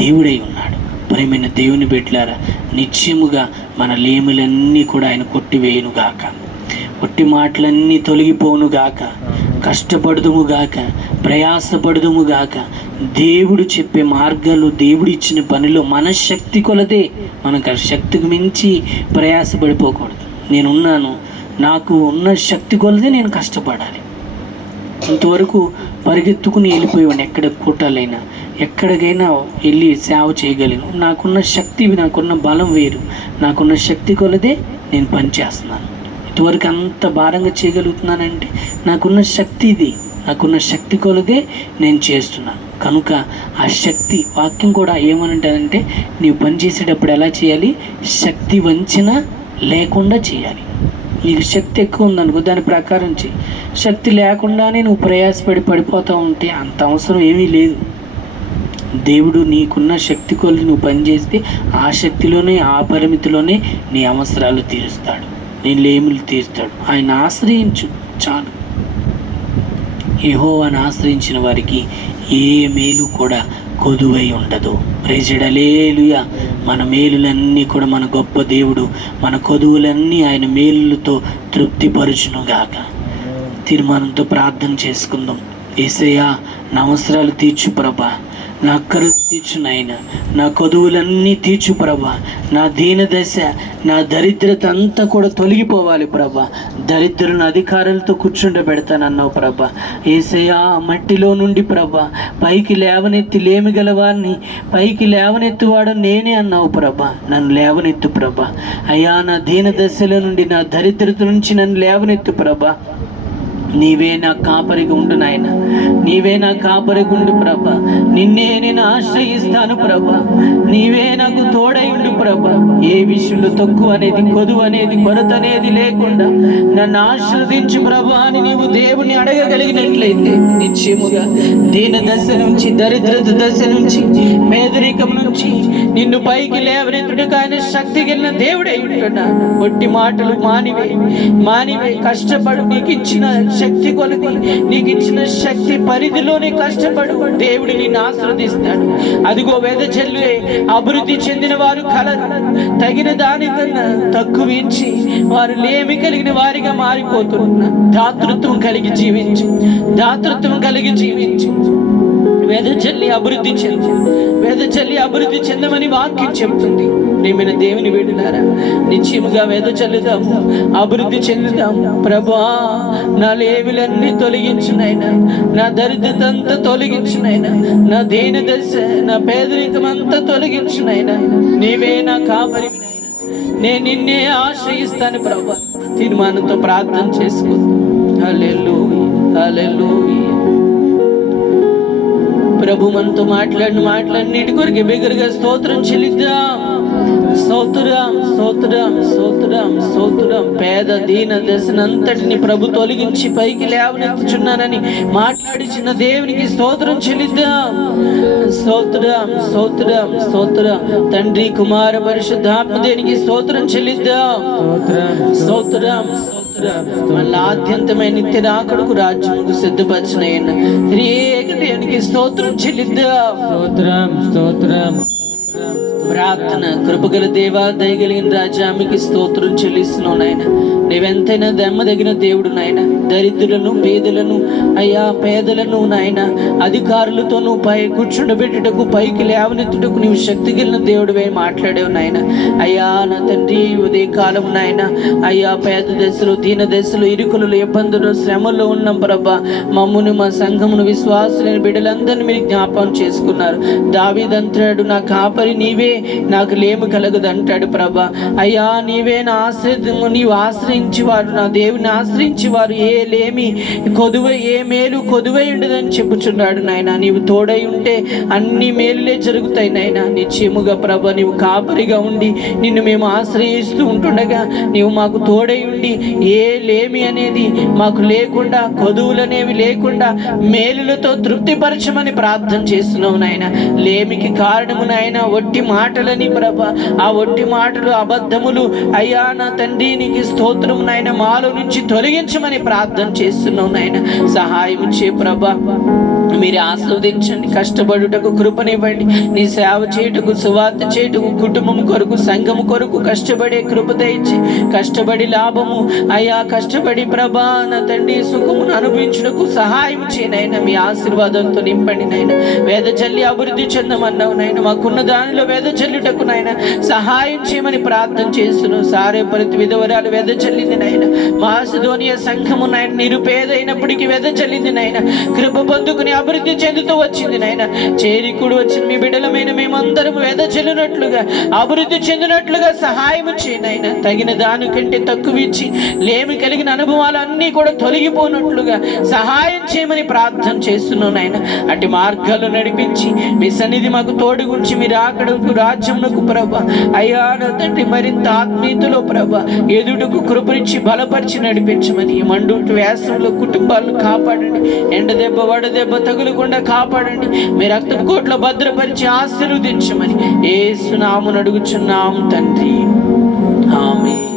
దేవుడై ఉన్నాడు. ప్రేమైన దేవుని బిడ్డలారా, నిశ్చయముగా మన లేములన్నీ కూడా ఆయన కొట్టివేయునుగాక. ఒట్టి మాటలన్నీ తొలగిపోనుగాక. కష్టపడుదుముగాక, ప్రయాసపడుదుముగాక. దేవుడు చెప్పే మార్గాలు, దేవుడు ఇచ్చిన పనిలో మన శక్తి కొలదే, మనకు శక్తికి మించి ప్రయాసపడిపోకూడదు. నేనున్నాను, నాకు ఉన్న శక్తి కొలదే నేను కష్టపడాలి. ఇంతవరకు పరిగెత్తుకుని వెళ్ళిపోయేవాడిని. ఎక్కడ కూటాలైనా, ఎక్కడికైనా వెళ్ళి సేవ చేయగలను. నాకున్న శక్తి, నాకున్న బలం వేరు. నాకున్న శక్తి కొలదే నేను పనిచేస్తున్నాను. ఇంతవరకు అంత భారంగా చేయగలుగుతున్నానంటే నాకున్న శక్తి ఇది. నాకున్న శక్తి కొలదే నేను చేస్తున్నాను. కనుక ఆ శక్తి, వాక్యం కూడా ఏమనంటారంటే, నీవు పని చేసేటప్పుడు ఎలా చేయాలి? శక్తి వంచన లేకుండా చేయాలి. నీకు శక్తి ఎక్కువ ఉందనుకో, దాని ప్రకారం చేయి. శక్తి లేకుండానే నువ్వు ప్రయాసపడి పడిపోతూ ఉంటే అంత అవసరం ఏమీ లేదు. దేవుడు నీకున్న శక్తి కొలది నువ్వు పనిచేస్తే ఆ శక్తిలోనే, ఆ పరిమితిలోనే నీ అవసరాలు తీరుస్తాడు, నీ లేములు తీరుస్తాడు. ఆయన ఆశ్రయించు చాలు. యెహోవాను ఆశ్రయించిన వారికి ఏ మేలు కూడా కొదువై ఉండదు. ప్రైజ్డ్ హల్లెలూయా. మన మేలులన్నీ కూడా మన గొప్ప దేవుడు, మన కొదువులన్నీ ఆయన మేలులతో తృప్తిపరచునుగాక. తీర్మానంతో ప్రార్థన చేసుకుందాం. యేసయ్యా, నా అవసరాలు తీర్చు ప్రభా, నా అక్కరలు తీర్చు నాయన, నా కొదువులన్నీ తీర్చు ప్రభా. నా దీన దశ, నా దరిద్రత అంతా కూడా తొలగిపోవాలి ప్రభా. దరిద్రులను అధికారులతో కూర్చుండబెడతానన్నావు ప్రభా. యేసయ్యా, మట్టిలో నుండి ప్రభా పైకి లేవనెత్తి, లేమి గలవాన్ని పైకి లేవనెత్తువాడు నేనే అన్నావు ప్రభా. నన్ను లేవనెత్తు ప్రభా. అయ్యా, నా దీన దశలో నుండి, నా దరిద్రత నుంచి నన్ను లేవనెత్తు ప్రభా. నీవే నా కాపరిగా ఉండు నాయన, నీవే నా కాపరిగా ఉండు ప్రభా. నిన్నే నేను ఆశ్రయిస్తాను ప్రభా. నీవే నాకు తోడై ఉండు ప్రభా. ఏ విషయంలో తక్కువ అనేది, కొదువు అనేది, కొరత అనేది లేకుండా నన్ను ఆశ్రదించు ప్రభా అని నీవు దేవుని అడగగలిగినట్లయితే నిశ్చయముగా దీన దశ నుంచి, దరిద్రత దశ నుంచి, పేదరికం నుంచి నిన్ను పైకి లేవనెత్తుడికి ఆయన శక్తి కలిగిన దేవుడై ఉంటున్నా. ఒట్టి మాటలు మానివే కష్టపడు. నీకు ఇచ్చిన శక్తి కొలది, నీకు ఇచ్చిన శక్తి పరిధిలోనే కష్టపడు. దేవుడు నిన్ను ఆశీర్వదిస్తాడు. అదిగో వెదజల్లు అభివృద్ధి చెందిన వారు కలరు. తగిన దానికన్నా తక్కువ ఇచ్చి వారు లేమి కలిగిన వారిగా మారిపోతున్నారు. దాతృత్వం కలిగి జీవించు, దాతృత్వం కలిగి జీవించు. వెదజల్లి అభివృద్ధి చెందమని వాక్యం చెప్తుంది. ప్రియమైన దేవుని బిడ్డలారా, నిశ్చయముగా వెదజల్లుదాము, అభివృద్ధి చెందుదాము. ప్రభా, నా లేమిలన్నీ తొలగించునైనా, నా దరిద్రత అంతా తొలగించునైనా, నా దీన దశ, నా పేదరికం అంతా తొలగించునైనా. నీవే నా కాపరినైనా, నేను నిన్నే ఆశ్రయిస్తాను ప్రభా. తీర్మానంతో ప్రార్థన చేసుకో. హల్లెలూయా, హల్లెలూయా. ప్రభు మనతో మాట్లాడిన మాటలన్నిటి కొరకు బిగ్గరగా స్తోత్రం చెల్లిద్దాం. స్తోత్రం స్తోత్రం స్తోత్రం స్తోత్రం. పేద దీన దశనంతటిని ప్రభు తొలగించి పైకి లేవనెత్తుచున్నానని మాట్లాడిచిన దేవునికి స్తోత్రం చెల్లిద్దాం. స్తోత్రం స్తోత్రం స్తోత్రం. తండ్రి కుమార పరిశుద్ధాత్మ దేనికి స్తోత్రం చెల్లిద్దాం. స్తోత్రం స్తోత్రం. మళ్ళీ ఆద్యంతమైన నిత్య రాకడకు రాజ్యముకు సిద్ధపరిచిన త్రియేక దేవునికి స్తోత్రం చెల్లిద్దాం. స్తోత్రం స్తోత్రం. ప్రార్థన. కృపగల దేవా, దయగలిగిన రాజా, మీకు స్తోత్రం చెల్లిస్తున్నావు నాయన. నీవెంతైనా దమ్మదగిన దేవుడు నాయన. దరిద్రులను, పేదలను, అయ్యా పేదలను నాయన అధికారులతో నువ్వు పై కూర్చుండబెట్టుటకు, పైకి లేవనెత్తుటకు నీవు శక్తి కలిగిన దేవుడివే మాట్లాడావు నాయన. అయ్యా నా తండ్రి, ఉదయ కాలం నాయన అయ్యా పేద దశలు, దీన దశలు, ఇరుకులు, ఇబ్బందులు, శ్రమలో ఉన్నాం ప్రభా. మమ్మును, మా సంఘమును, విశ్వాసులైన బిడ్డలందరినీ మీరు జ్ఞాపకం చేసుకున్నారు. దావీదంటాడు, నా కాపరి నీవే, నాకు లేమి కలగదు అంటాడు ప్రభా. అయ్యా నీవే నా ఆశ్రయము. నీవు ఆశ్రయించి వారు, నా దేవుని ఆశ్రయించి వారు ఏ లేమి కొదువై, ఏ మేలు కొదువై ఉండదని చెప్పుచున్నాడు నాయన. నీవు తోడై ఉంటే అన్ని మేలులే జరుగుతాయి నాయన. నిశ్చయముగా ప్రభా, నీవు కాపరిగా ఉండి నిన్ను మేము ఆశ్రయిస్తూ ఉంటుండగా నీవు మాకు తోడై ఉండి ఏ లేమి అనేది మాకు లేకుండా, కొదువులనేవి లేకుండా మేలులతో తృప్తిపరచమని ప్రార్థన చేస్తున్నావు నాయన. లేమికి కారణము నాయన ఒట్టి మాటలని ప్రభా. ఆ ఒట్టి మాటలు, అబద్ధములు అయ్యా నా తండ్రి నీకు స్తోత్రం నాయన మాలో నుంచి తొలగించమని ప్రార్థన చేస్తున్నావు నాయన. సహాయం చే ప్రభా. మీరు ఆస్వాదించండి. కష్టపడుటకు కృపనివ్వండి. నీ సేవ చేయుటకు, సువార్త చేయుటకు, కుటుంబం కొరకు, సంఘము కొరకు కష్టపడే కృప దయచి, కష్టపడి లాభము అయ్యా కష్టపడి ప్రభా నా తండ్రి సుఖమును అనుభవించుటకు సహాయం చేయనైనా. మీ ఆశీర్వాదంతో నింపండి నాయన. వేద చల్లి అభివృద్ధి చెందమన్నావు నాయన. మాకున్న దానిలో వేద చల్లుటకు నాయన సహాయం చేయమని ప్రార్థన చేస్తున్నావు. సారేపరితి విధవరాలు వేద చల్లింది నాయన. మాసిదోనియ సంఘము నాయన నిరుపేదైనప్పటికీ వేద చల్లింది నాయన. కృప పొందుకుని అభివృద్ధి చెందుతూ వచ్చింది నాయన. చేరికూడు వచ్చిన మీ బిడ్డలమైన మేమందరం వేద చెల్లినట్లుగా, అభివృద్ధి చెందినట్లుగా సహాయం చేయనైనా. తగిన దానికంటే తక్కువ ఇచ్చి లేమి కలిగిన అనుభవాలు అన్నీ కూడా తొలగిపోనట్లుగా సహాయం చేయమని ప్రార్థన చేస్తున్నాను నాయన. అటు మార్గాలు నడిపించి మీ సన్నిధి మాకు తోడుగుంచి మీరు ఆకడకు రాజ్యమునకు ప్రభ అయ్యా నా తండ్రి మరింత ఆత్మీయతలో ప్రభ ఎదుటకు కృపరించి బలపరిచి నడిపించమని. ఈ మండు వ్యాసంలో కుటుంబాలను కాపాడండి. ఎండ దెబ్బ, వడదెబ్బ తగులకుండా కాపాడండి. మీ రక్తపు కోట్లో భద్రపరిచి ఆశీర్వదించమని యేసు నామమున అడుగుచున్నాం తండ్రి. ఆమేన్.